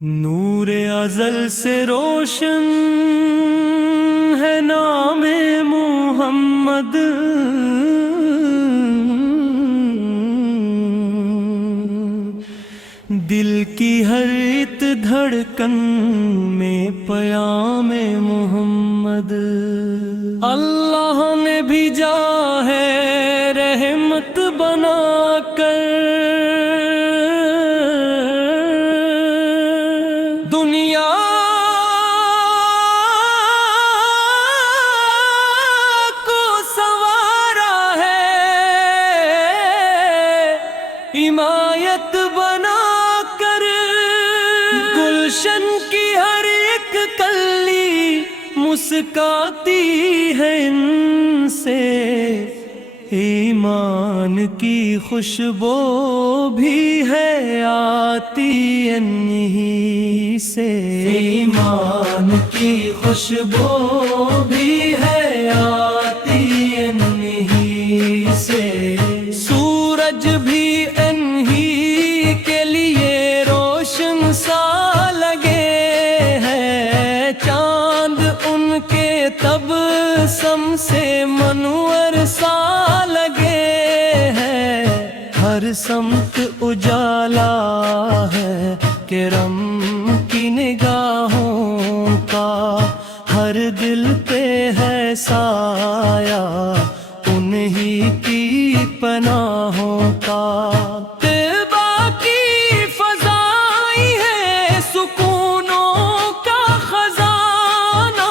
نور ازل سے روشن ہے نام محمد، دل کی ہر ایک دھڑکن میں پیام محمد۔ اللہ نے بھیجا ہے رحمت بنا کر، دنیا کو سنوارا ہے حمایت بنا کر، گلشن کی ہر ایک کلی مسکاتی ہے ان سے، ایمان کی خوشبو بھی ہے آتی انہی سے، ایمان کی خوشبو بھی ہے آتی انہی سے، سورج بھی انہی کے لیے روشن سا لگے ہے، چاند ان کے تبسم سے منور سا لگے ہے، ہر سمت اجالا ہے کرم کی نگاہوں کا، ہر دل پہ ہے سایہ انہی کی پناہوں کا، طیبہ کی فضائیں ہے سکونوں کا خزانہ،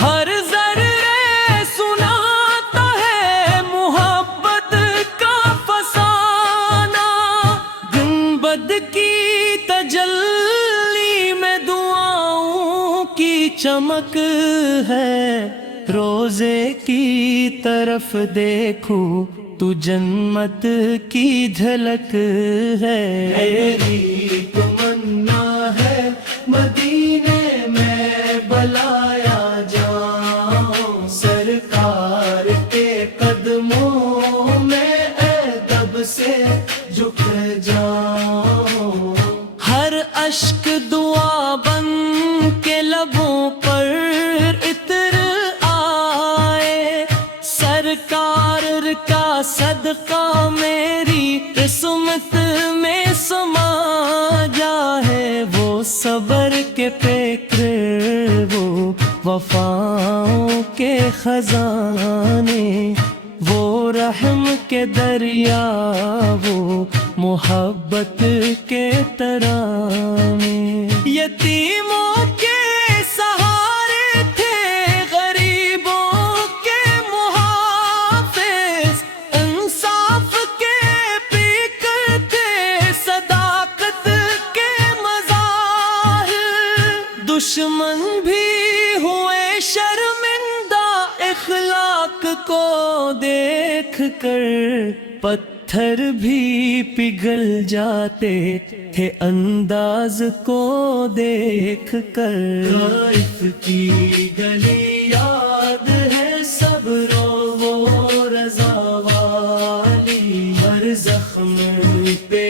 ہر ذرے سناتا ہے محبت کا فسانہ، گنبد کی تجلی میں دعاؤں کی چمک ہے، روزے کی طرف دیکھوں تو جنت کی جھلک ہے، میری تمنا ہے مدینے میں بلایا جاؤں، سرکار کے قدموں میں ادب سے جھک جاؤں، ہر اشک دعا بن کے لبوں پر عطر آئے، سرکار کا صدقہ میری قسمت میں سما جائے، وہ صبر کے پیکر، وہ وفاؤں کے خزانے، وہ رحم کے دریا، وہ محبت کے ترانے، یتیموں کے سہارے تھے، غریبوں کے محافظ، انصاف کے پیکر تھے، صداقت کے مظاہر، دشمن بھی ہوئے شرمندہ اخلاق کو دیکھ کر، پتھر بھی پگھل جاتے تھے انداز کو دیکھ کر، طائف کی گلی یاد ہے سب رو وہ رضا والی، ہر زخم پہ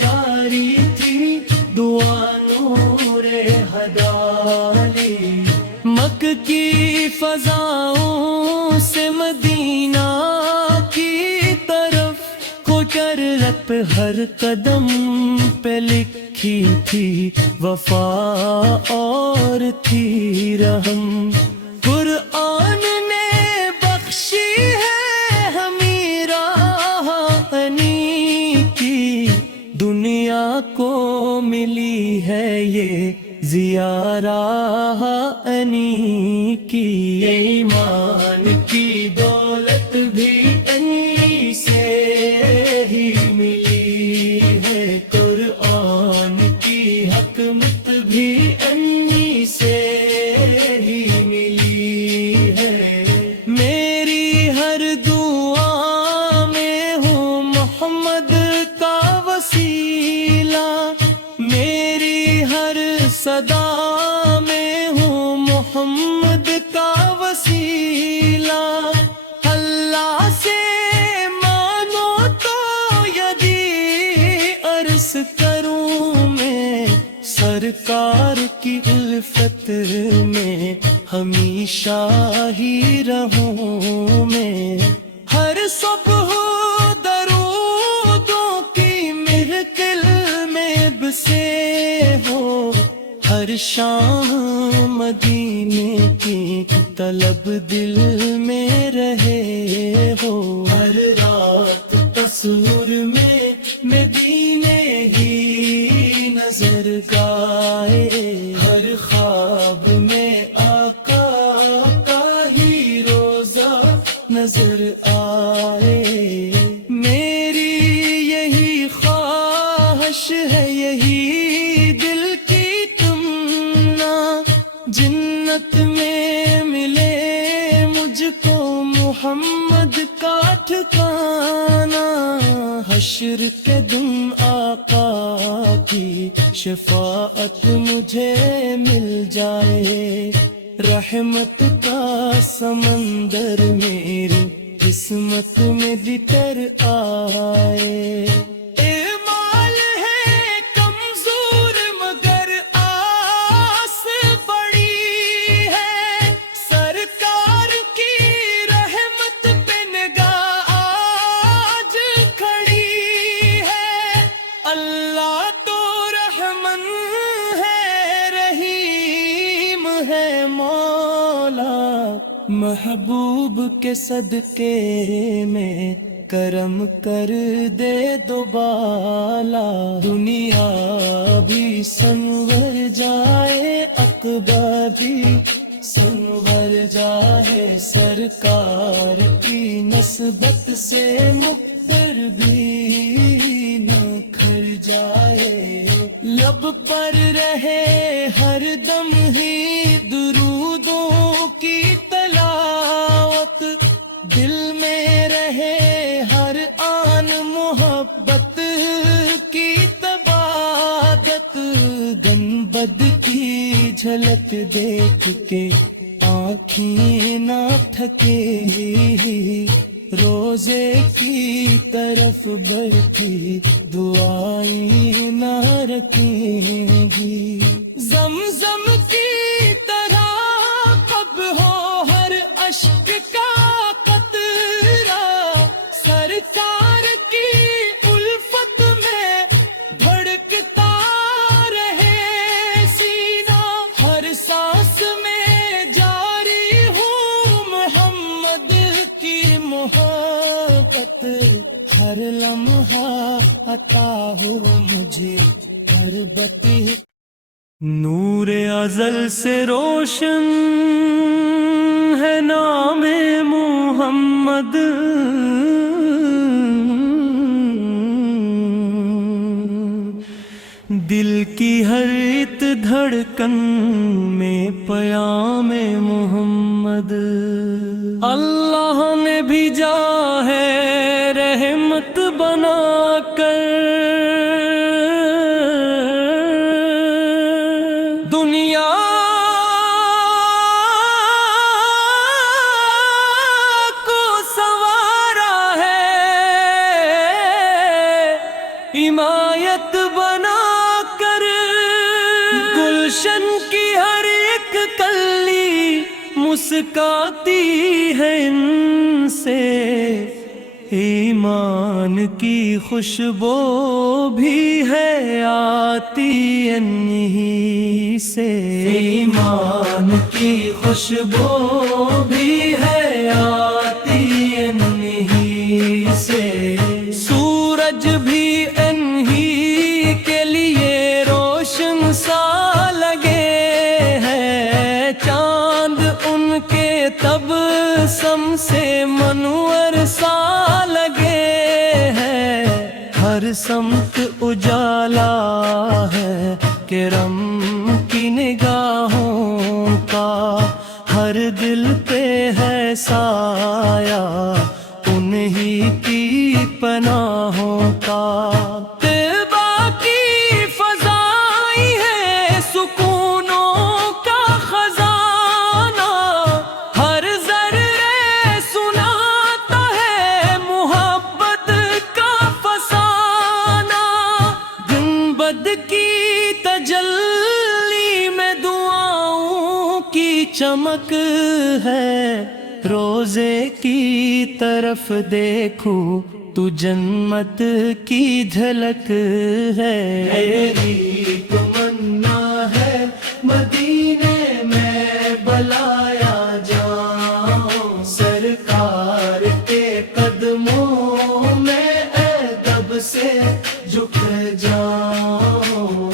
جاری تھی دعا نور ہدالی، مکہ کی فضاؤں سے مدینہ کی طرف رت ہر قدم پہ لکھی تھی وفا اور تھی رحم، قرآن نے بخشی ہے ہمیں راہ انی کی، دنیا کو ملی ہے یہ ضیا راہ انی کی، ایمان کی دولت بھی انی سے ہی ملی ہے، قرآن کی حکمت بھی انی سے ہی ملی ہے، میری ہر دعا میں ہوں محمد کا وسیلہ، میری ہر صدا میں ہوں محمد کا وسیلہ، اللہ سے مانو تو یدی عرض کروں میں، سرکار کی الفت میں ہمیشہ ہی رہوں میں، ہر صبح درودوں کی محفل میں بسے ہو، ہر شام مدینے کی طلب دل میں رہے ہو، ہر رات تصور میں مدینے ہی نظر گائے، ہر خواب میں آقا کا ہی روضہ نظر آئے۔ میری یہی خواہش ہے، یہی دل کی تمنا، جنت میں ملے مجھ کو محمد کا ٹھکانہ، حشر کے دن آقا کی شفاعت مجھے مل جائے، رحمت کا سمندر میری قسمت میں بتر آئے۔ اعمال ہے کمزور مگر آس بڑی ہے، سرکار کی رحمت پہ نگاہ آج کھڑی ہے، اللہ تو رحمن ہے، رحیم ہے مولا، محبوب کے صدقے میں کرم کر دے دوبالا، دنیا بھی سنور جائے، عقبہ بھی سنور جائے، سرکار کی نسبت سے مقدر بھی نہ کھر جائے، لب پر رہے ہر دم ہی درودوں کی تلاوت، دل میں رہے ہر آن محبت کی تبادت، گنبد کی جھلک دیکھ کے آنکھیں نہ تھکے، روزے کی طرف بڑھتی دعائیں نہ رکھیں گی، زمزم کی طرح کب ہو ہر اشک کا قطرہ، سرکار کی الفت میں دھڑکتا رہے سینہ، ہر سانس میں جاری ہوں محمد کی محبت، ہر لمحہ عطا ہو مجھے غربت، نور ازل سے روشن ہے نام محمد، دل کی ہر ایک دھڑکن میں پیام محمد، اللہ نے بھیجا ہے رحمت بنا کر، دنیا کو سنوارا ہے، حمایت بنا کر، گلشن کی ہر ایک کلی مسکاتی ہے ان سے، ایمان کی خوشبو بھی ہے آتی انہی سے، ایمان کی خوشبو بھی ہے آتی انہی سے، سورج بھی انہی کے لیے روشن سا لگے ہے، چاند ان کے تبسم سے منور سا لگے ہے، ہر سمت اجالا ہے کرم کی نگاہوں کا، ہر دل پہ ہے سایہ انہی کی پناہوں کا، طیبہ کی فضائیں ہے سکونوں کا خزانہ، ہر ذرے سناتا ہے محبت کا فسانہ، گنبد کی تجلی چمک ہے، روزے کی طرف دیکھوں تو جنت کی جھلک ہے۔ میری تمنا ہے مدینے میں بلایا جاؤں، سرکار کے قدموں میں ادب سے جھک جاؤں۔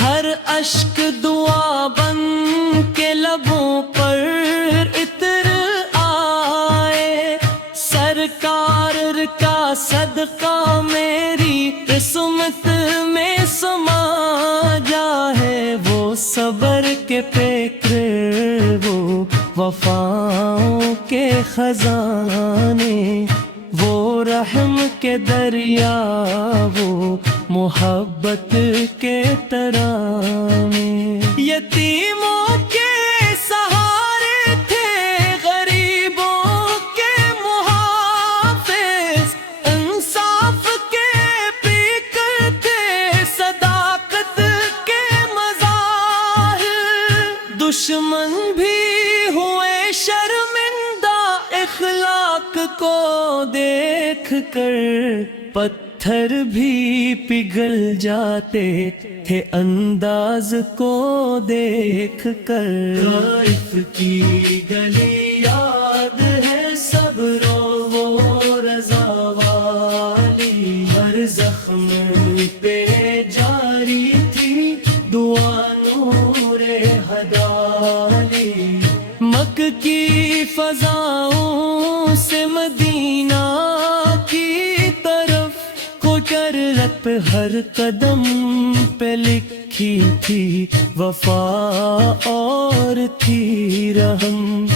ہر اشک دعا بن کے لبوں پر عطر آئے، سرکار کا صدقہ میری قسمت میں سما جائے۔ وہ صبر کے پیکر، وہ وفاؤں کے خزانے، وہ رحم کے دریا، وہ محبت کے ترانے۔ یتیموں کے سہارے تھے، غریبوں کے محافظ، انصاف کے پیکر تھے، صداقت کے مظاہر۔ دشمن بھی ہوئے شرمندہ اخلاق کو دیکھ کر، پتھر بھی پگھل جاتے تھے انداز کو دیکھ کر۔ طائف کی گلی یاد ہے سب رو رضا والی، ہر زخم پہ جاری تھی دعا نور ہدالی۔ مکہ کی فضاؤں سے مدینہ کی طرف رت ہر قدم پہ لکھی تھی وفا اور تھی رحم۔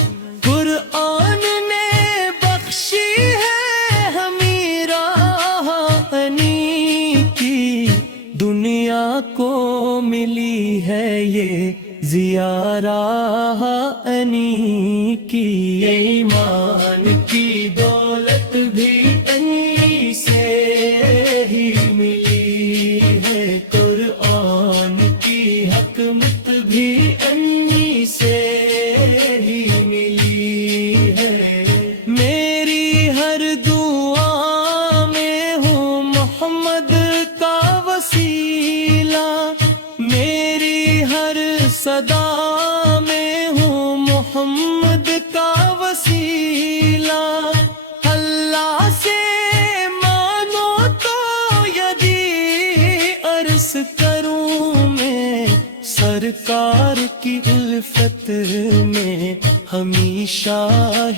قرآن نے بخشی ہے ہمیں راہ انی کی، دنیا کو ملی ہے یہ ضیاء راہ انی کی۔ ایمان کی دولت بھی انی سے ہی ملی ہے، قرآن کی حکمت بھی انی سے ہی ملی ہے۔ میری ہر دعا میں ہوں محمد کا وسیلہ، میری ہر صدا میں ہوں محمد کا وسیلہ۔ اللہ سے مانو تو یدی عرض کروں میں، سرکار کی الفت میں ہمیشہ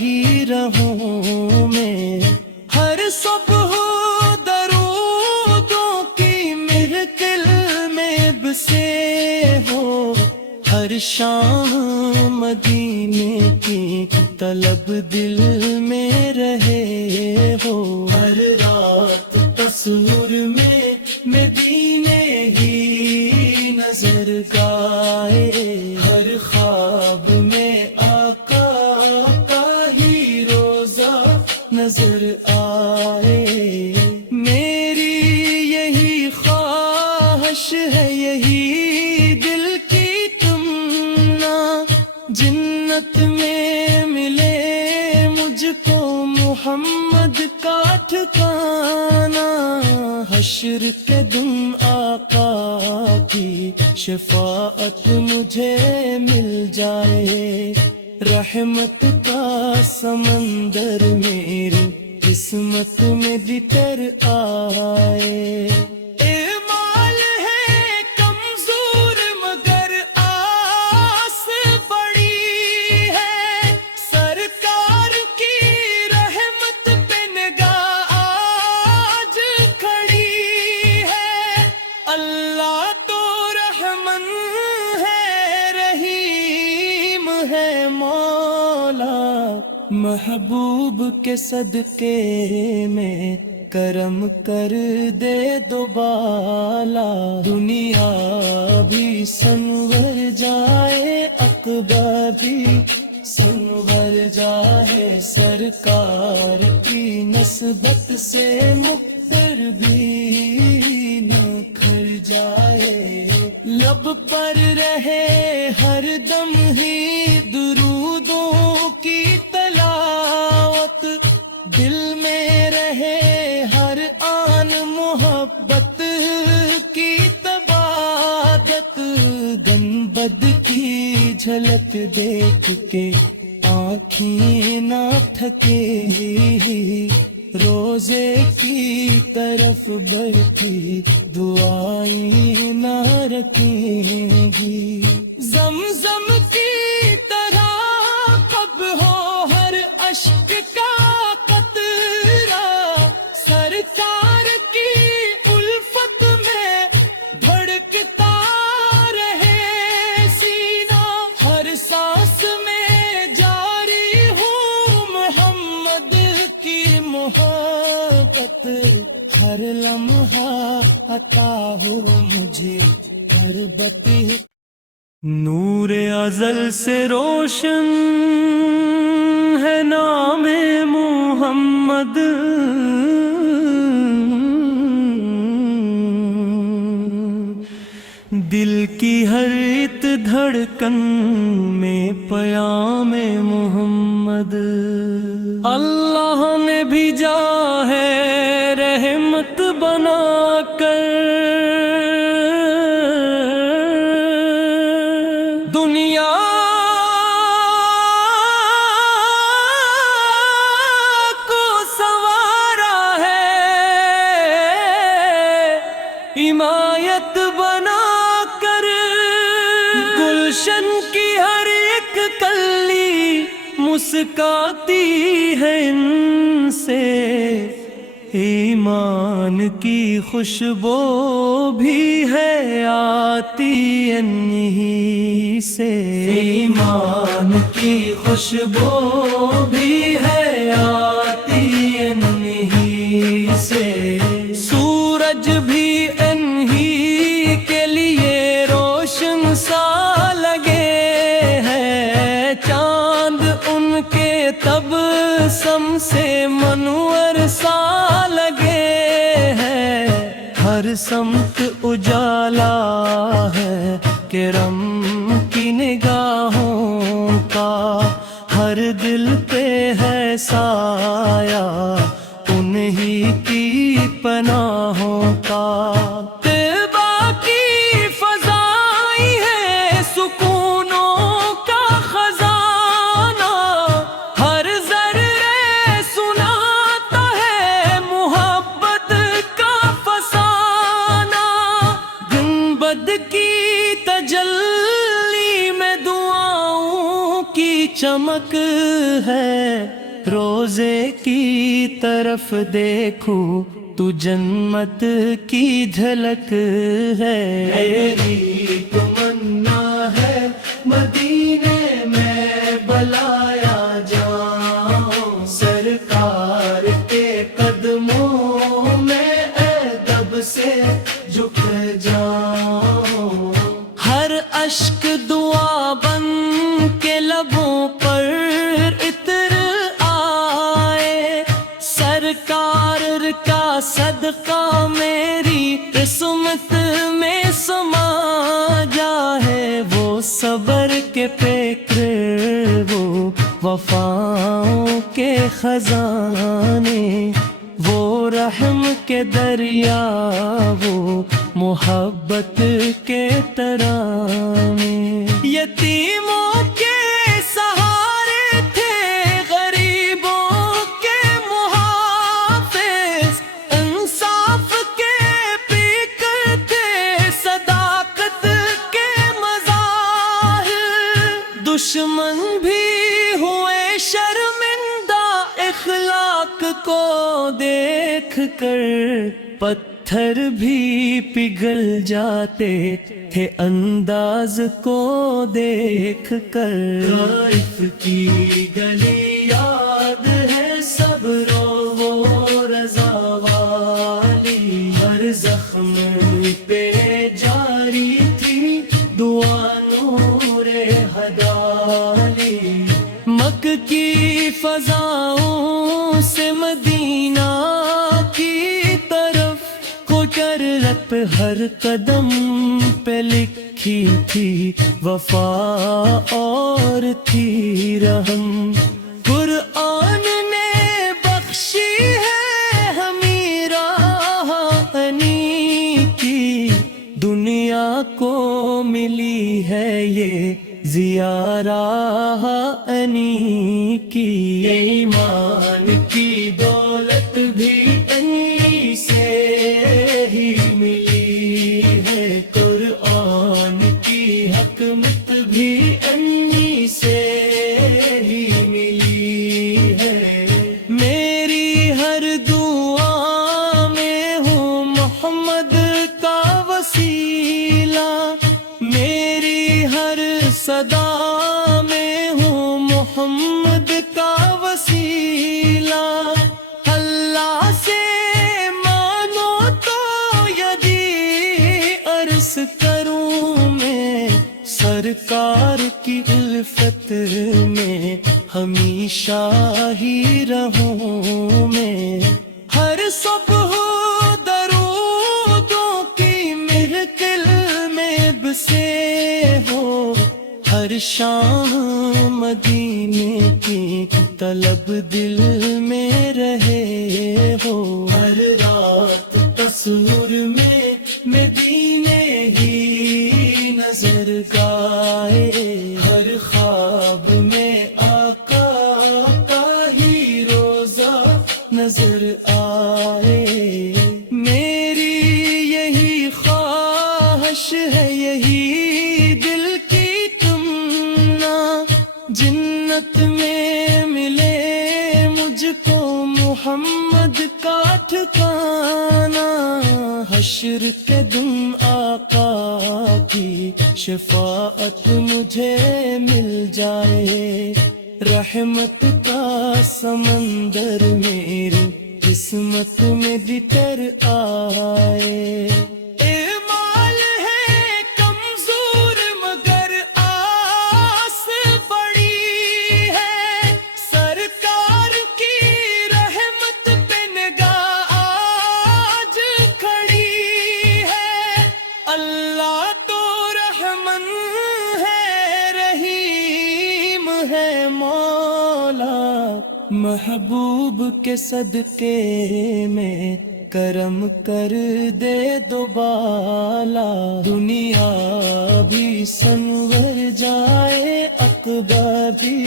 ہی رہوں میں۔ ہر صبح درودوں کی محفل میں بسے ہو، ہر شام مدینے کی طلب دل میں رہے ہو۔ ہر رات تصور میں مدینے ہی نظر گائے، ہر خواب میں آقا کا ہی روزہ نظر آئے۔ میری یہی خواہش ہے، یہی دل کی تمنا، جنت میں ملے مجھ کو محمد کا ٹھکانہ۔ حشر کے دن آقا کی شفاعت مجھے مل جائے، رحمت کا سمندر میری قسمت میں بتر آئے۔ اعمال ہے کمزور مگر آس بڑی ہے، سرکار کی رحمت پہ نگاہ آج کھڑی ہے۔ اللہ تو رحمن ہے، رحیم ہے مولا، محبوب کے صدقے میں کرم کر دے دوبالا۔ دنیا بھی سنور جائے، عقبہ بھی سنور جائے، سرکار کی نسبت سے مقدر بھی نہ کھر جائے۔ لب پر رہے ہر دم ہی درودوں کی تلاوت، دل میں رہے ہر آن محبت کی تبادت، گنبد کی جھلک دیکھ کے آنکھیں نہ تھکے، روزے کی طرف بڑھتی دعائیں نہ رکھیں گی، زمزم کی طرح کب ہو ہر اشک کا قطرہ، سرکار کی الفت میں دھڑکتا رہے سینہ، ہر سانس میں جاری ہوں محمد کی محبت، ہر لمحہ عطا ہو مجھے غربت، نور ازل سے روشن ہے نام محمد، دل کی ہر ایک دھڑکن میں پیام محمد، اللہ نے بھیجا ہے رحمت بنا کر، دنیا کو سنوارا ہے، حمایت بنا کر، گلشن کی ہر ایک کلی مسکاتی ہے ان سے، ایمان کی خوشبو بھی ہے آتی انہی سے، ایمان کی خوشبو بھی ہے آتی انہی سے، سورج بھی انہی کے لیے روشن سا لگے ہے، چاند ان کے تبسم سے منور سا لگے ہے، ہر سمت اجالا ہے کرم کی نگاہوں کا، ہر دل پہ ہے سایہ انہی کی پناہوں کا، طیبہ کی فضائیں ہے سکونوں کا خزانہ، ہر ذرے سناتا ہے محبت کا فسانہ، گنبد کی تجلی میں دعاؤں کی چمک ہے، روزے کی طرف دیکھو تو جنت کی جھلک ہے، میری تمنا ہے مدینے میں بلایا جاؤں، سرکار کے قدموں میں ادب سے جھک جاؤں، ہر اشک دعا بن کے لبوں پر عطر آئے، سرکار کا صدقہ میری قسمت میں سما جائے، وہ صبر کے پیکر وہ وفاؤں کے خزانے، وہ رحم کے دریا وہ محبت کے ترانے، یتیموں کے سہارے تھے غریبوں کے محافظ، انصاف کے پیکر تھے صداقت کے مظاہر، دشمن بھی ہوئے شرمندہ اخلاق کو دیکھ کر، پتھر بھی پگھل جاتے تھے انداز کو دیکھ کر، طائف کی گلی یاد ہے سب رو وہ رضا والی، ہر زخم پہ جاری تھی دعا نور ہدالی، مکہ کی فضاؤں سے مدینہ کی طرف کو کر پہ ہر قدم پہ لکھی تھی وفا اور تھی رحم، قرآن نے بخشی ہے ہمیں راہ انی کی، دنیا کو ملی ہے یہ ضیاء راہ انی کی، ایمان کی دولت بھی انی سے ہی ملی ہے، قرآن کی حکمت بھی انی سے ہی ملی ہے، میری ہر دعا میں ہوں محمد کا وسیلہ، میری ہر صدا میں ہوں محمد کا وسیلہ، اللہ سے مانو تو یدی عرض کروں میں، سرکار کی الفت میں ہمیشہ ہی رہوں میں، ہر صبح درودوں کی محفل میں بسے ہو، ہر شام مدینے کی طلب دل میں رہے ہو، ہر رات تصور میں مدینے ہی نظر گائے، ہر خواب میں آقا کا ہی روضہ نظر آئے، میری یہی خواہش ہے، یہی دل کی تمنا، جنت میں ملے مجھ کو محمد کا ٹھکانہ، حشر کے دن آقا کی شفاعت مجھے مل جائے، رحمت کا سمندر میری قسمت میں بتر آئے، اعمال ہے کمزور مگر آس بڑی ہے، سرکار کی رحمت پہ نگاہ آج کھڑی ہے، اللہ تو رحمن ہے رحیم ہے مولا، محبوب کے صدقے میں کرم کر دے دوبالا، دنیا بھی سنور جائے عقبہ بھی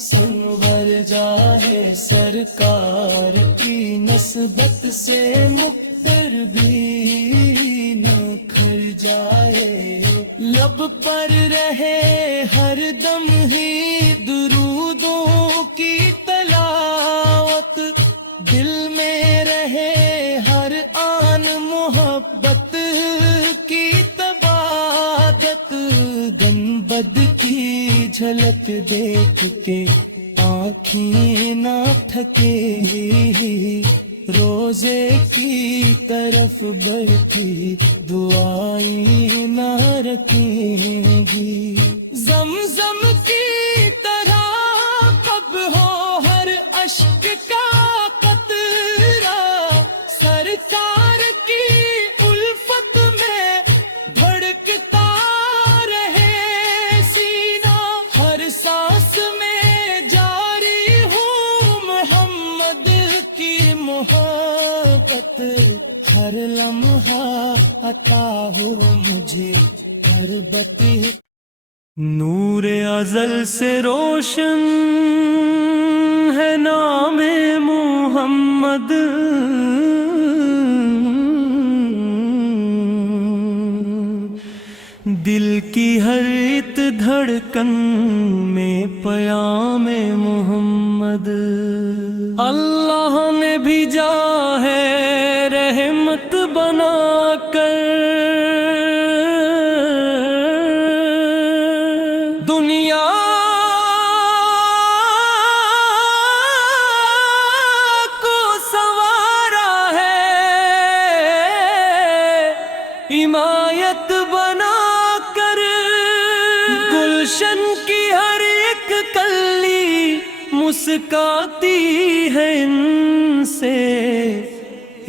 سنور جائے، سرکار کی نسبت سے مقدر بھی نہ کھر جائے، لب پر رہے ہر دم ہی درودوں کی تلاوت، دل میں رہے ہر آن محبت کی تبادت، گنبد کی جھلک دیکھ کے آنکھیں نہ تھکے، روزے کی طرف بڑھتی دعائیں نہ رکھیں گی، زمزم کی طرح کب ہو ہر اشک کا قطرہ، سرکار کی الفت میں دھڑکتا رہے سینہ، ہر سانس میں جاری ہوں محمد کی محبت، ہر لمحہ عطا ہو مجھے غربت، نور ازل سے روشن ہے نام محمد، دل کی ہر ایک دھڑکن میں پیام محمد، اللہ نے بھیجا ہے رحمت بنا کر، دنیا کو سنوارا ہے، حمایت بنا کر، گلشن کی ہر ایک کلی مسکاتی ہے ان سے،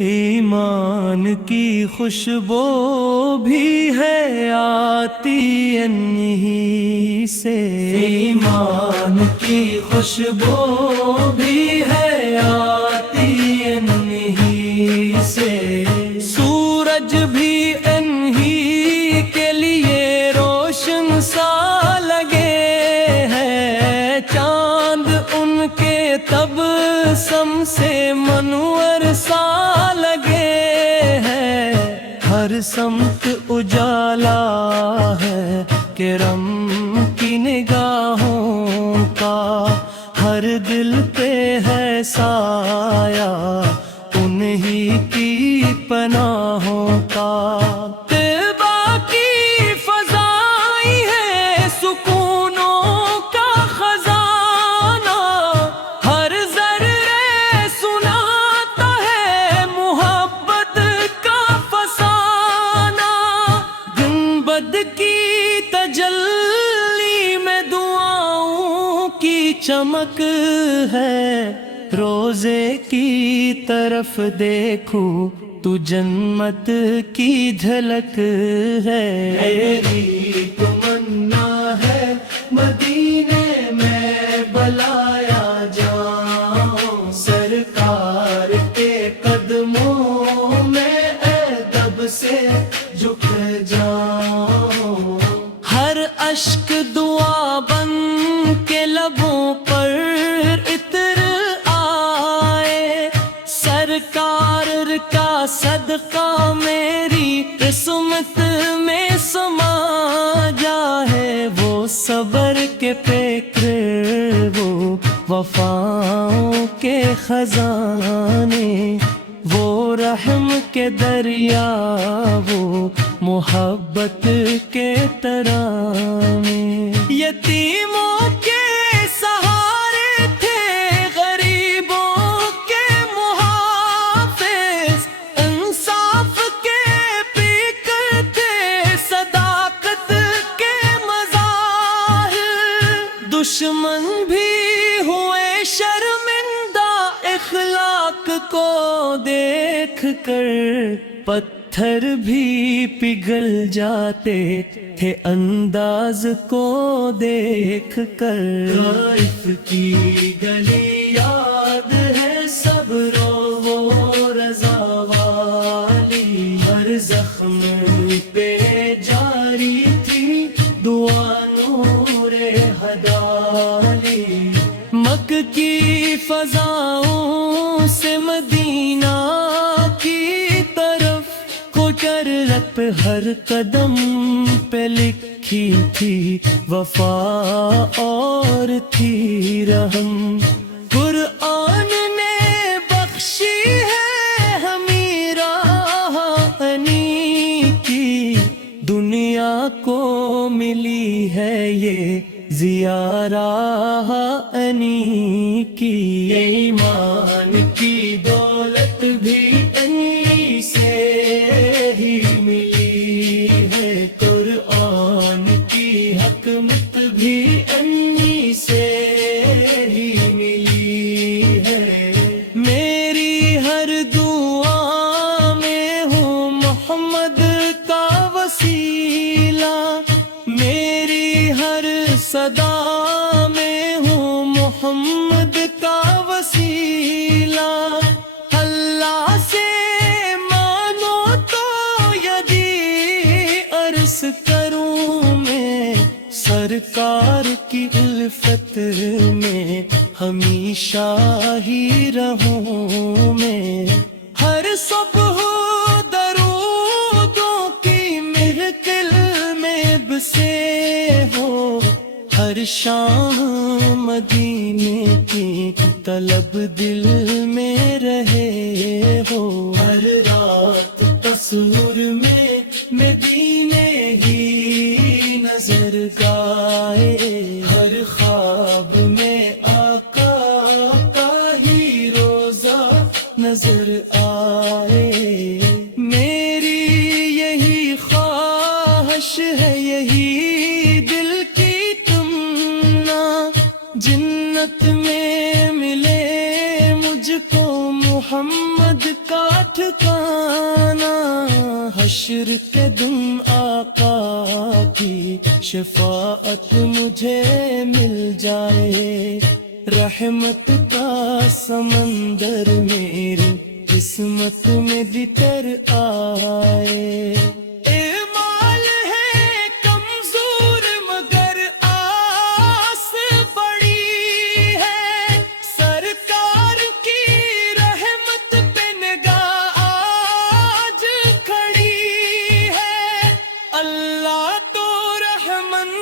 ایمان کی خوشبو بھی ہے آتی انہی سے، ایمان کی خوشبو بھی ہے آتی انہی سے، سورج بھی انہی کے لیے روشن سا لگے ہے، چاند ان کے تبسم سے منور سا لگے ہے، ہر سمت اجالا ہے کرم کی نگاہوں کا، ہر دل پہ ہے سایہ انہی کی پناہوں کا، طیبہ کی فضائیں ہے سکونوں کا خزانہ، ہر ذرے سناتا ہے محبت کا فسانہ، گنبد کی تجلی میں دعاؤں کی چمک ہے، روزے کی طرف دیکھوں تو جنت کی جھلک ہے، میری تمنا ہے مدینے میں بلایا جاؤں، سرکار کے قدموں میں ادب سے جھک جاؤں، ہر اشک دعا بن کے لبوں پر عطر آئے، سرکار کا صدقہ میری قسمت میں سما جائے، وہ صبر کے پیکر وہ وفاؤں کے خزانے، وہ رحم کے دریا وہ محبت کے ترانے، یتیموں کے سہارے تھے غریبوں کے محافظ، انصاف کے پیکر تھے صداقت کے مظاہر، دشمن بھی ہوئے شرمندہ اخلاق کو دیکھ کر، پتھر بھی پگھل جاتے تھے انداز کو دیکھ کر، طائف کی گلی یاد ہے سب رو وہ رضا والی، ہر زخم پہ جاری تھی دعا نور ہدالی، مکہ کی فضاؤں سے مدینہ کی طرف کوچرت ہر قدم پہ لکھی تھی وفا اور تھی رحم، قرآن نے بخشی ہے ہمیں راہ انی کی، دنیا کو ملی ہے یہ زیارہ انی کی، ایمان کی دولت بھی انی سے ہی ملی ہے، قرآن کی حکمت بھی انی سے ہی ملی ہے، میری ہر دعا میں ہوں محمد کا وسیلہ، میری ہر صدا میں ہوں محمد کا وسیلہ، اللہ سے مانو تو یدی عرض کروں میں، سرکار کی الفت میں ہمیشہ ہی رہوں میں، ہر صبح درودوں کی محفل میں بسے ہو، ہر شام مدینے کی طلب دل میں رہے ہو، ہر رات تصور میں مدینے ہی نظر گائے، ہر خواب میں آقا کا ہی روزہ نظر آئے، میری یہی خواہش ہے یہی دل کی تمنا، جنت میں ملے مجھ کو محمد کا ٹھکانا، حشر کے دن آقا کی شفاعت مجھے مل جائے، رحمت کا سمندر میری قسمت میں بتر آئے۔ اعمال ہے کمزور مگر آس بڑی ہے، سرکار کی رحمت پہ نگاہ آج کھڑی ہے۔ اللہ تو رحمن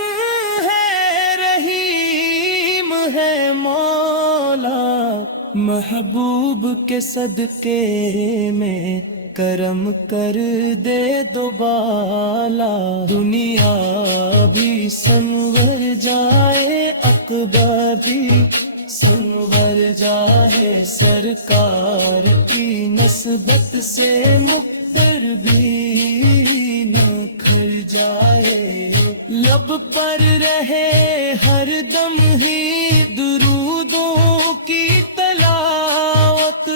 ہے، رحیم ہے مولا، محبوب کے صدقے میں کرم کر دے دوبالا، دنیا بھی سنور جائے، عقبہ بھی سنور جائے، سرکار کی نسبت سے مقبر بھی نہ کھر جائے، لب پر رہے ہر دم ہی درودوں کی تلاوت،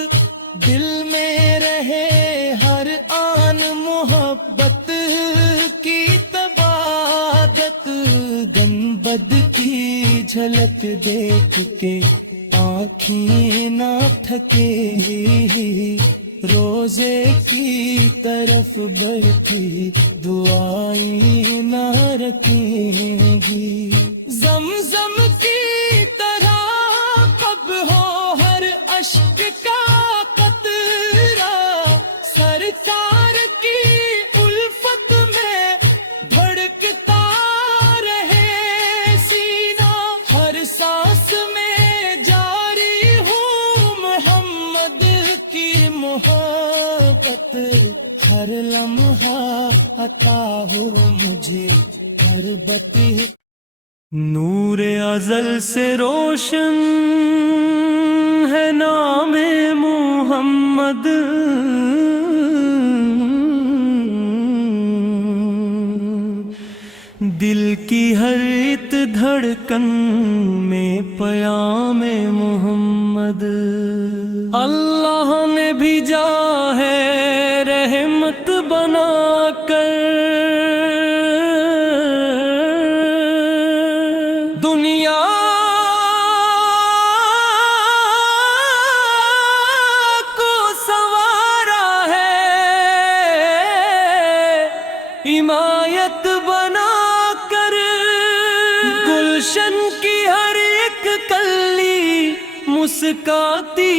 دل میں رہے ہر آن محبت کی تبادت، گنبد کی جھلک دیکھ کے آنکھیں نہ تھکے، روزے کی طرف بڑھتی دعائیں نہ رکھیں گی، زمزم کی طرح اب ہو ہر اشک کا قطرہ، سرکار کی الفت میں دھڑکتا رہے سینہ، ہر سانس میں جاری ہوں محمد کی محبت، ہر لمحہ عطا ہو مجھے غربت، نور ازل سے روشن ہے نام محمد، دل کی ہر ایک دھڑکن میں پیام محمد، اللہ نے بھیجا ہے رحمت بنا کر، دنیا کو سنوارا ہے، حمایت بنا کر، گلشن کی ہر ایک کلی مسکاتی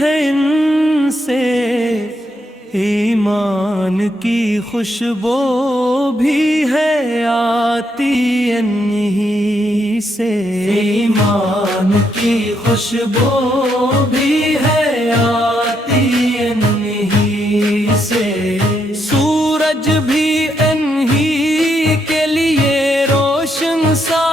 ہے ان سے، ایمان کی خوشبو بھی ہے آتی انہی سے، ایمان کی خوشبو بھی ہے آتی انہی سے، سورج بھی انہی کے لیے روشن سا